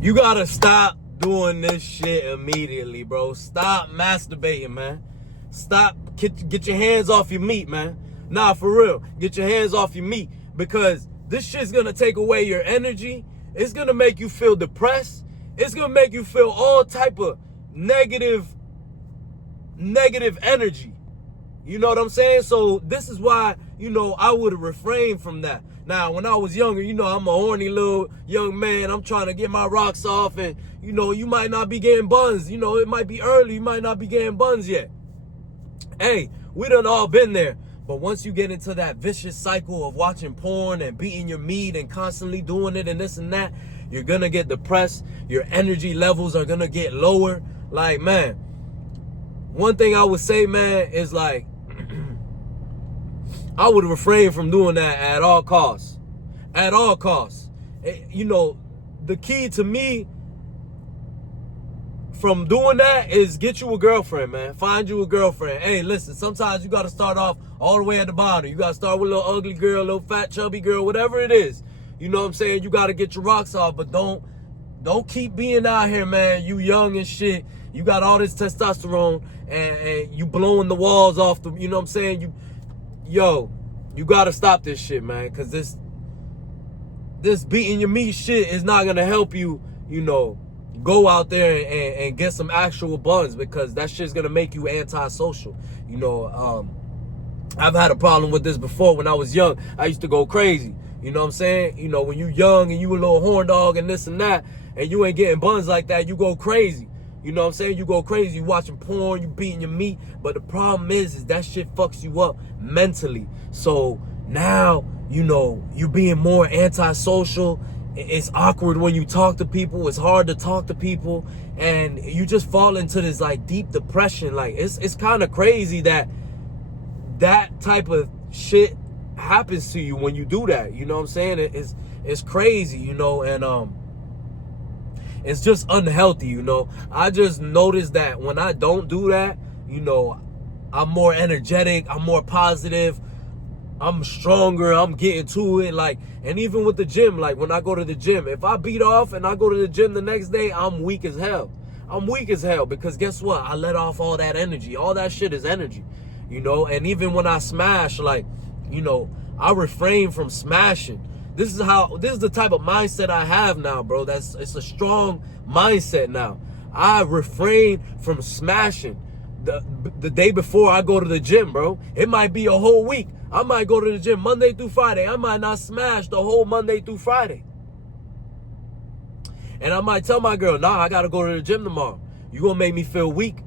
You gotta stop doing this shit immediately, bro. Stop masturbating, man. Stop. Get your hands off your meat, man. Nah, for real. Get your hands off your meat, because this shit's gonna take away your energy. It's gonna make you feel depressed. It's gonna make you feel all type of negative energy. You know what I'm saying? So this is why, I would refrain from that. Now, when I was younger, I'm a horny little young man. I'm trying to get my rocks off, and, you might not be getting buns. It might be early. You might not be getting buns yet. Hey, we done all been there. But once you get into that vicious cycle of watching porn and beating your meat and constantly doing it and this and that, you're going to get depressed. Your energy levels are going to get lower. Like, man, one thing I would say, man, is like, I would refrain from doing that at all costs. At all costs. The key to me from doing that is get you a girlfriend, man. Find you a girlfriend. Hey, listen, sometimes you got to start off all the way at the bottom. You got to start with a little ugly girl, a little fat, chubby girl, whatever it is. You know what I'm saying? You got to get your rocks off, but don't keep being out here, man. You young and shit. You got all this testosterone and you blowing the walls off the, you know what I'm saying? You got to stop this shit, man, because this beating your meat shit is not going to help you, go out there and get some actual buns, because that shit's going to make you antisocial. I've had a problem with this before. When I was young, I used to go crazy. You know what I'm saying? When you young and you a little horn dog and this and that, and you ain't getting buns like that, you go crazy. You know what I'm saying? You go crazy. You watching porn, you beating your meat. But the problem is that shit fucks you up mentally. So now, you're being more antisocial. It's awkward when you talk to people. It's hard to talk to people. And you just fall into this like deep depression. Like it's kind of crazy that type of shit happens to you when you do that. You know what I'm saying? It's crazy, and it's just unhealthy, I just noticed that when I don't do that, I'm more energetic, I'm more positive, I'm stronger, I'm getting to it. Like, and even with the gym, like when I go to the gym, if I beat off and I go to the gym the next day, I'm weak as hell. I'm weak as hell, because guess what? I let off all that energy. All that shit is energy, and even when I smash, like, I refrain from smashing. This is the type of mindset I have now, bro. It's a strong mindset now. I refrain from smashing the day before I go to the gym, bro. It might be a whole week. I might go to the gym Monday through Friday. I might not smash the whole Monday through Friday. And I might tell my girl, nah, I gotta go to the gym tomorrow. You gonna make me feel weak.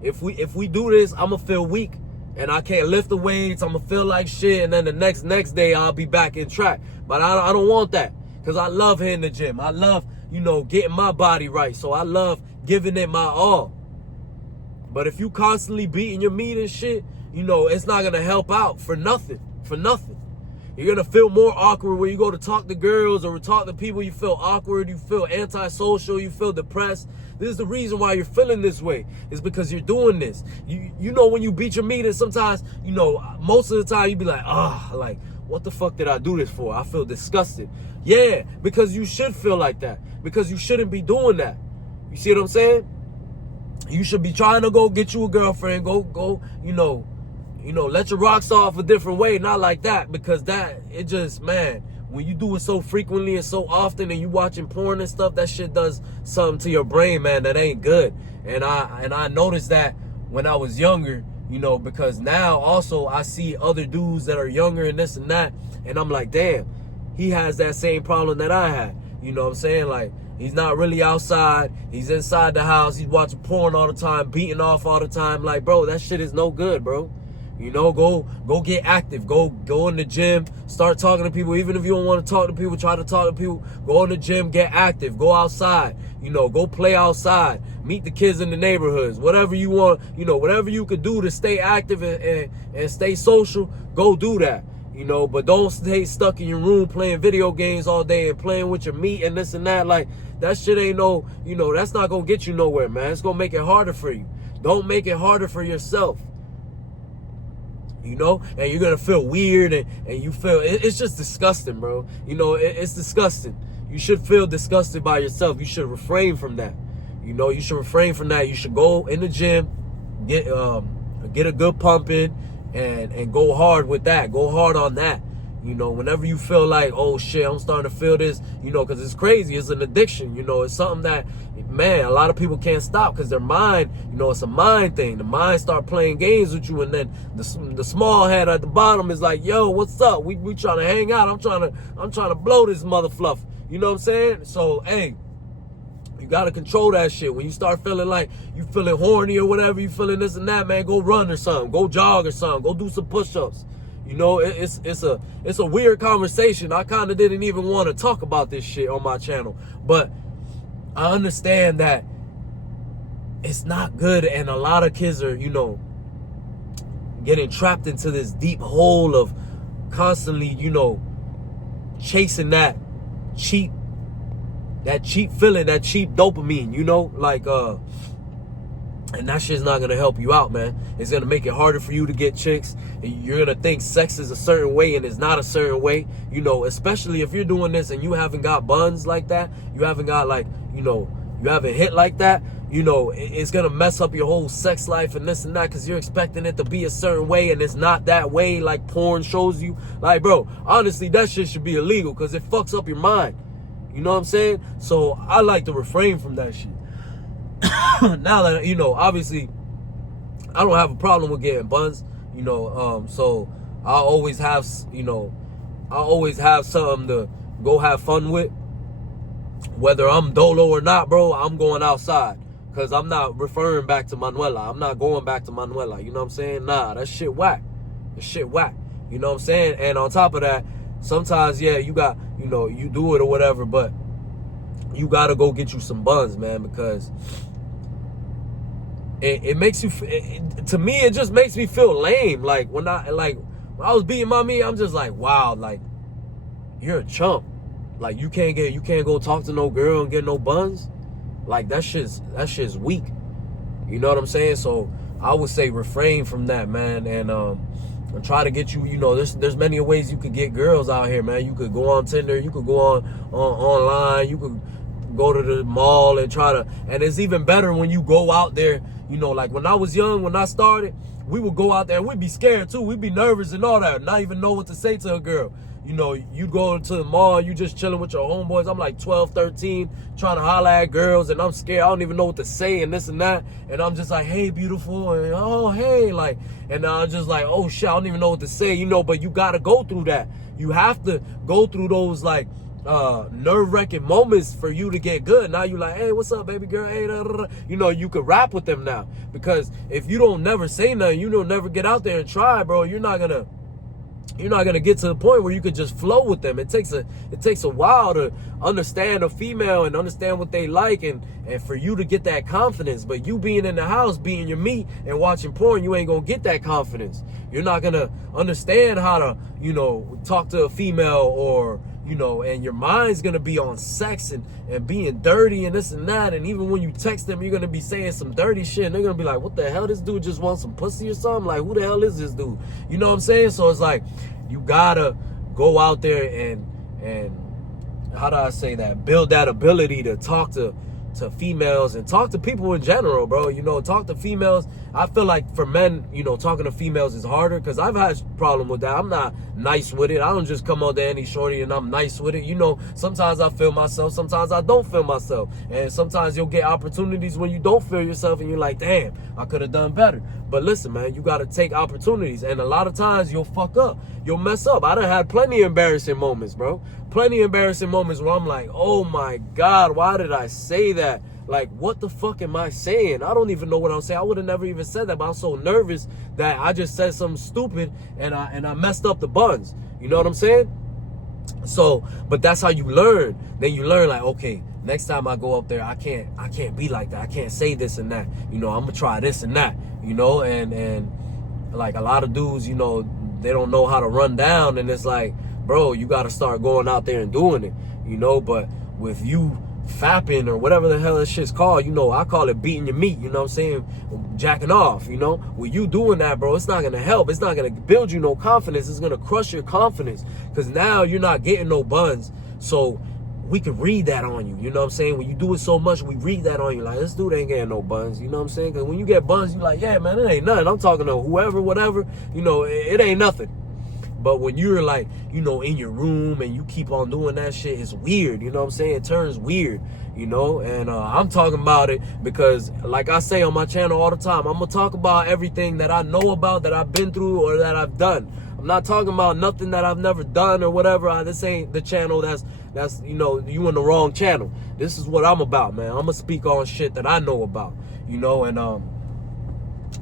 If we do this, I'm gonna feel weak. And I can't lift the weights, I'm gonna feel like shit, and then the next day I'll be back in track. But I don't want that, because I love hitting the gym. I love, getting my body right. So I love giving it my all. But if you constantly beating your meat and shit, it's not gonna help out for nothing. You're gonna feel more awkward when you go to talk to girls or talk to people. You feel awkward, you feel antisocial, you feel depressed. This is the reason why you're feeling this way. It's because you're doing this. When you beat your meat, and sometimes, most of the time you be like, like, what the fuck did I do this for? I feel disgusted. Yeah, because you should feel like that. Because you shouldn't be doing that. You see what I'm saying? You should be trying to go get you a girlfriend. Go, let your rocks off a different way. Not like that, because when you do it so frequently and so often, and you watching porn and stuff, that shit does something to your brain, man, that ain't good. And I noticed that when I was younger, because now also I see other dudes that are younger and this and that, and I'm like, damn, he has that same problem that I had. You know what I'm saying? Like, he's not really outside. He's inside the house. He's watching porn all the time, beating off all the time. Like, bro, that shit is no good, bro. Go get active. Go in the gym. Start talking to people. Even if you don't want to talk to people, try to talk to people. Go in the gym. Get active. Go outside. Go play outside. Meet the kids in the neighborhoods. Whatever you want. Whatever you could do to stay active and stay social. Go do that. But don't stay stuck in your room playing video games all day and playing with your meat and this and that. Like, that shit ain't that's not gonna get you nowhere, man. It's gonna make it harder for you. Don't make it harder for yourself. And you're going to feel weird and you feel, it's just disgusting, bro. It's disgusting. You should feel disgusted by yourself. You should refrain from that. You know, you should refrain from that. You should go in the gym, get a good pump in, and go hard with that. Go hard on that. You know, whenever you feel like, oh shit, I'm starting to feel this, you know, because it's crazy. It's an addiction. You know, it's something that, man, a lot of people can't stop because their mind, you know, it's a mind thing. The mind start playing games with you, and then the small head at the bottom is like, yo, what's up? We trying to hang out. I'm trying to blow this mother fluff. You know what I'm saying? So, hey, you got to control that shit. When you start feeling like you feeling horny or whatever, you feeling this and that, man, go run or something. Go jog or something. Go do some push-ups. You know, it's a weird conversation. I kind of didn't even want to talk about this shit on my channel. But I understand that it's not good. And a lot of kids are, you know, getting trapped into this deep hole of constantly, you know, chasing that cheap feeling, that cheap dopamine, you know, like, and that shit's not gonna help you out, man. It's gonna make it harder for you to get chicks. You're gonna think sex is a certain way and it's not a certain way, you know, especially if you're doing this and you haven't got buns like that, you haven't got, like, you know, you haven't hit like that, you know, it's gonna mess up your whole sex life and this and that because you're expecting it to be a certain way and it's not that way like porn shows you. Like, bro, honestly, that shit should be illegal because it fucks up your mind. You know what I'm saying? So I like to refrain from that shit. Now that, you know, obviously, I don't have a problem with getting buns, you know, so I always have, you know, I always have something to go have fun with. Whether I'm dolo or not, bro, I'm going outside. Because I'm not referring back to Manuela. I'm not going back to Manuela. You know what I'm saying? Nah, that shit whack. That shit whack. You know what I'm saying? And on top of that, sometimes, yeah, you got, you know, you do it or whatever, but you got to go get you some buns, man, because it makes you, to me, it just makes me feel lame. Like, when I was beating my meat, I'm just like, wow, like, you're a chump. Like, you can't go talk to no girl and get no buns. Like, that shit's weak. You know what I'm saying? So I would say refrain from that, man, and try to get you, you know, there's many ways you could get girls out here, man. You could go on Tinder, you could go on online, you could go to the mall and try to, and it's even better when you go out there, you know, like when I was young, when I started, we would go out there and we'd be scared too. We'd be nervous and all that, not even know what to say to a girl. You know, you go to the mall, you just chilling with your homeboys. I'm like 12, 13, trying to holler at girls, and I'm scared. I don't even know what to say and this and that. And I'm just like, hey, beautiful, and oh, hey, like, and I'm just like, oh, shit, I don't even know what to say, you know, but you got to go through that. You have to go through those, like, nerve-wracking moments for you to get good. Now you like, hey, what's up, baby girl? Hey, da, da, da. You know, you could rap with them now. Because if you don't never say nothing, you don't never get out there and try, bro, you're not gonna get to the point where you could just flow with them. It takes a while to understand a female and understand what they like and for you to get that confidence. But you being in the house, being your meat and watching porn, you ain't gonna get that confidence. You're not gonna understand how to, you know, talk to a female, or, you know, and your mind's gonna be on sex and being dirty and this and that. And even when you text them, you're gonna be saying some dirty shit and they're gonna be like, what the hell, this dude just wants some pussy or something? Like, who the hell is this dude? You know what I'm saying? So it's like, you gotta go out there and how do I say that? Build that ability to talk to females and talk to people in general, bro. You know, talk to females. I feel like for men, you know, talking to females is harder because I've had a problem with that. I'm not nice with it. I don't just come out to any shorty and I'm nice with it. You know, sometimes I feel myself, sometimes I don't feel myself. And sometimes you'll get opportunities when you don't feel yourself and you're like, damn, I could have done better. But listen, man, you got to take opportunities. And a lot of times you'll fuck up. You'll mess up. I done had plenty of embarrassing moments, bro. Plenty of embarrassing moments where I'm like, oh my God, why did I say that? Like, what the fuck am I saying? I don't even know what I'm saying. I would have never even said that, but I'm so nervous that I just said something stupid and I messed up the buns. You know what I'm saying? So, but that's how you learn. Then you learn, like, okay, next time I go up there, I can't be like that. I can't say this and that. You know, I'm gonna try this and that. You know, and like a lot of dudes, you know, they don't know how to run down, and it's like, bro, you got to start going out there and doing it, you know. But with you fapping or whatever the hell this shit's called, you know, I call it beating your meat, you know what I'm saying, jacking off, you know. With you doing that, bro, it's not gonna help. It's not gonna build you no confidence. It's gonna crush your confidence because now you're not getting no buns. So we can read that on you. You know what I'm saying? When you do it so much, we read that on you. Like, this dude ain't getting no buns. You know what I'm saying? Because when you get buns, you like, yeah, man, it ain't nothing. I'm talking to whoever, whatever. You know, it ain't nothing. But when you're like, you know, in your room and you keep on doing that shit, it's weird. You know what I'm saying? It turns weird, you know? And I'm talking about it because, like I say on my channel all the time, I'm going to talk about everything that I know about, that I've been through, or that I've done. I'm not talking about nothing that I've never done or whatever. This ain't the channel that's you know, you in the wrong channel. This is what I'm about, man. I'm going to speak on shit that I know about, you know? And,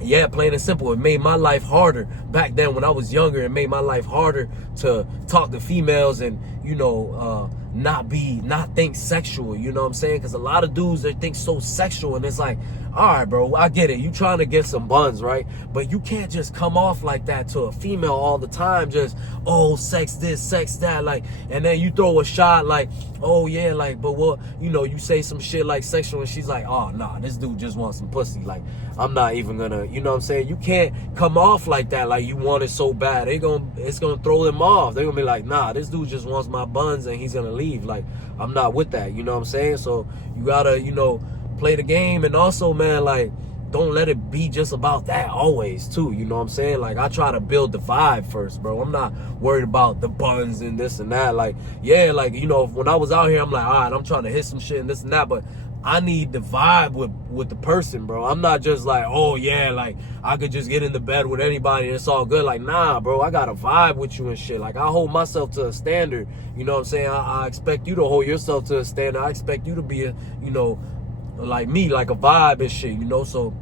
yeah, plain and simple, it made my life harder back then when I was younger. It made my life harder to talk to females and, you know, not think sexual, you know what I'm saying? Because a lot of dudes, they think so sexual, and it's like, all right, bro, I get it. You trying to get some buns, right? But you can't just come off like that to a female all the time. Just, oh, sex this, sex that, like, and then you throw a shot like, oh yeah, like, but what, you know, you say some shit like sexual, and she's like, oh nah, this dude just wants some pussy. Like, I'm not even gonna, you know what I'm saying? You can't come off like that, like you want it so bad. It's gonna throw them off. They're gonna be like, nah, this dude just wants my buns and he's gonna leave. Like, I'm not with that, you know what I'm saying? So you gotta, you know, play the game. And also, man, like, don't let it be just about that always too, you know what I'm saying? Like, I try to build the vibe first, bro. I'm not worried about the buns and this and that. Like, yeah, like, you know, when I was out here, I'm like, all right, I'm trying to hit some shit and this and that, but I need the vibe with the person, bro. I'm not just like, oh yeah, like, I could just get in the bed with anybody and it's all good. Like, nah, bro, I got a vibe with you and shit. Like, I hold myself to a standard, you know what I'm saying? I expect you to hold yourself to a standard. I expect you to be a, you know, like me, like a vibe and shit, you know? So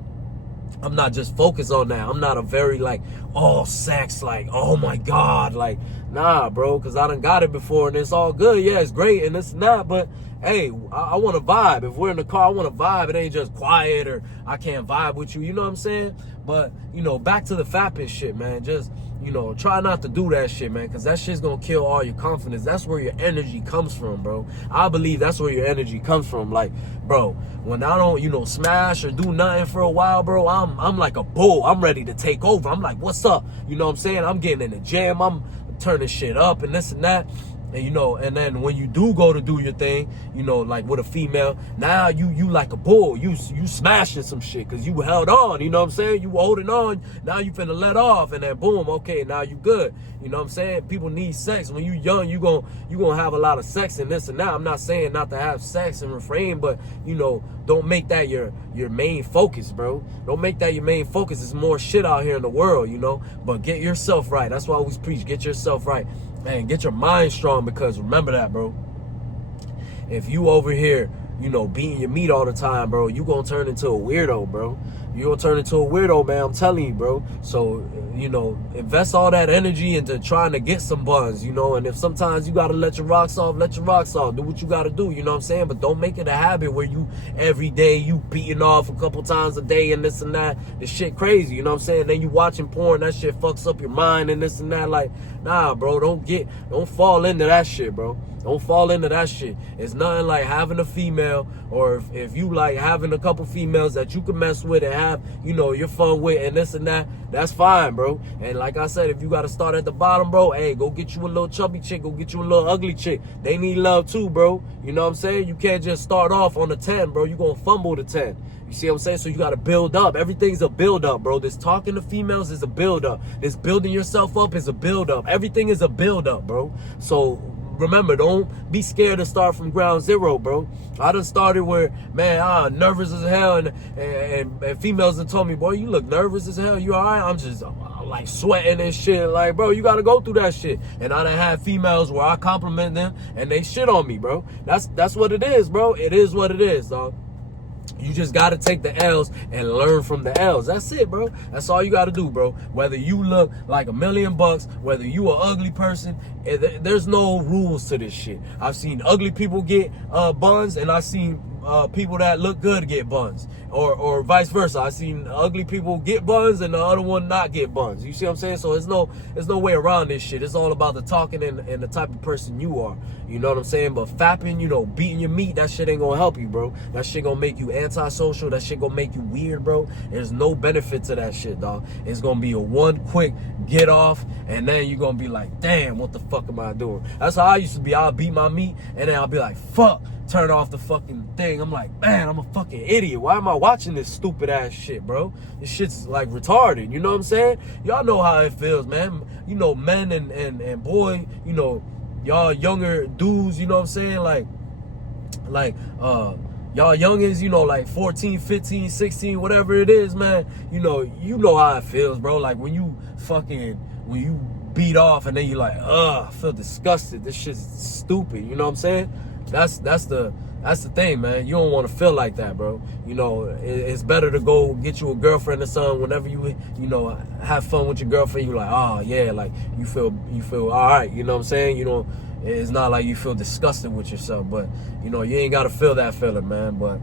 I'm not just focused on that. I'm not a very, like, oh, sex, like, oh my God, like, nah, bro, because I done got it before and it's all good. Yeah, it's great and it's not, but hey, I want to vibe. If we're in the car, I want to vibe. It ain't just quiet or I can't vibe with you, you know what I'm saying? But, you know, back to the fapping shit, man. Just, you know, try not to do that shit, man, because that shit's going to kill all your confidence. That's where your energy comes from, bro. I believe that's where your energy comes from. Like, bro, when I don't, you know, smash or do nothing for a while, bro, I'm like a bull. I'm ready to take over. I'm like, what's up? You know what I'm saying? I'm getting in the gym. I'm turning shit up and this and that. And, you know, and then when you do go to do your thing, you know, like with a female, now you like a bull. You smashing some shit because you held on, you know what I'm saying? You holding on. Now you finna let off and then boom, okay, now you good. You know what I'm saying? People need sex. When you young, you gonna have a lot of sex and this and that. I'm not saying not to have sex and refrain, but, you know, don't make that your main focus, bro. Don't make that your main focus. There's more shit out here in the world, you know? But get yourself right. That's why I always preach. Get yourself right. Man, get your mind strong, because remember that, bro. If you over here, you know, beating your meat all the time, bro, you gonna turn into a weirdo, bro. You gonna turn into a weirdo, man. I'm telling you, bro. So, you know, invest all that energy into trying to get some buns, you know. And if sometimes you gotta let your rocks off, let your rocks off. Do what you gotta do, you know what I'm saying? But don't make it a habit where you every day you beating off a couple times a day and this and that. This shit crazy, you know what I'm saying? Then you watching porn, that shit fucks up your mind and this and that. Like, nah, bro, don't fall into that shit, bro. Don't fall into that shit. It's nothing like having a female, or if you like having a couple females that you can mess with and have, you know, your fun with and this and that, that's fine, bro. And like I said, if you got to start at the bottom, bro, hey, go get you a little chubby chick, go get you a little ugly chick. They need love too, bro. You know what I'm saying? You can't just start off on a 10, bro. You're going to fumble the 10. You see what I'm saying? So you got to build up. Everything's a build up, bro. This talking to females is a build up. This building yourself up is a build up. Everything is a build up, bro. So remember, don't be scared to start from ground zero, bro. I done started where, man, nervous as hell, and females done told me, boy, you look nervous as hell. You all right? I'm just like sweating and shit. Like, bro, you got to go through that shit. And I done had females where I compliment them and they shit on me, bro. That's what it is, bro. It is what it is, dog. You just got to take the L's and learn from the L's. That's it, bro. That's all you got to do, bro. Whether you look like $1,000,000, whether you an ugly person, there's no rules to this shit. I've seen ugly people get buns, and I've seen people that look good get buns, or vice versa. I seen ugly people get buns and the other one not get buns. You see what I'm saying? So there's no way around this shit. It's all about the talking and the type of person you are. You know what I'm saying? But fapping, beating your meat, that shit ain't gonna help you, bro. That shit gonna make you antisocial. That shit gonna make you weird, bro. There's no benefit to that shit, dog. It's gonna be a one quick get off, and then you're gonna be like, damn, what the fuck am I doing? That's how I used to be. I'll beat my meat, and then I'll be like, fuck, turn off the fucking thing. I'm like, man, I'm a fucking idiot. Why am I watching this stupid ass shit, bro? This shit's like retarded. You know what I'm saying? Y'all know how it feels, man. Men and boy, y'all younger dudes, you know what I'm saying? Like y'all youngins, like 14, 15, 16, whatever it is, man. You know how it feels, bro. Like when you beat off and then you like, I feel disgusted. This shit's stupid. You know what I'm saying? That's the thing, man. You don't want to feel like that, bro. It's better to go get you a girlfriend or something. Whenever you have fun with your girlfriend, you're like, oh yeah, like you feel all right. You know what I'm saying? It's not like you feel disgusted with yourself, but you ain't gotta feel that feeling, man. But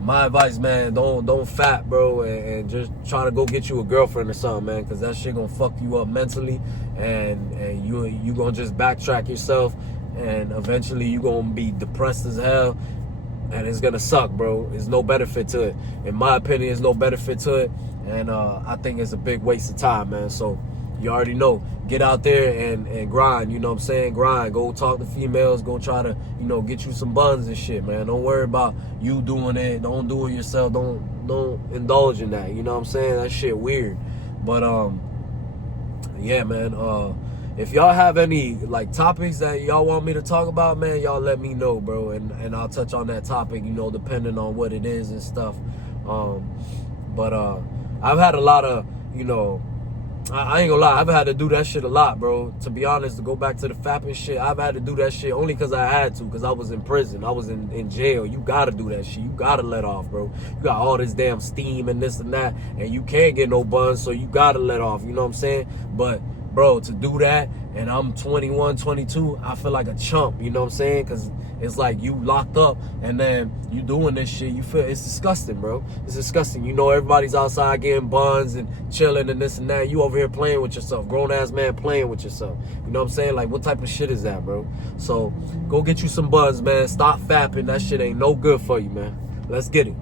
my advice, man, don't fat, bro, and just try to go get you a girlfriend or something, man, because that shit gonna fuck you up mentally, and you gonna just backtrack yourself, and eventually you gonna be depressed as hell, and it's gonna suck, bro. There's no benefit to it. In my opinion, there's no benefit to it, and I think it's a big waste of time, man. So you already know, get out there and grind, you know what I'm saying? Grind, go talk to females, go try to, get you some buns and shit, man. Don't worry about you doing it. Don't do it yourself. Don't indulge in that, you know what I'm saying? That shit weird. But, yeah, man, if y'all have any, like, topics that y'all want me to talk about, man, y'all let me know, bro, and I'll touch on that topic, depending on what it is and stuff. But I've had a lot of, I ain't gonna lie, I've had to do that shit a lot, bro. To be honest, to go back to the fapping shit, I've had to do that shit only because I had to, because I was in prison. I was in jail. You gotta do that shit. You gotta let off, bro. You got all this damn steam and this and that, and you can't get no buns, so you gotta let off, you know what I'm saying? But, bro, to do that, and I'm 21, 22, I feel like a chump, you know what I'm saying? Because it's like you locked up, and then you doing this shit, you feel, it's disgusting, bro. It's disgusting. Everybody's outside getting buns and chilling and this and that. You over here playing with yourself, grown-ass man playing with yourself. You know what I'm saying? Like, what type of shit is that, bro? So, go get you some buns, man. Stop fapping. That shit ain't no good for you, man. Let's get it.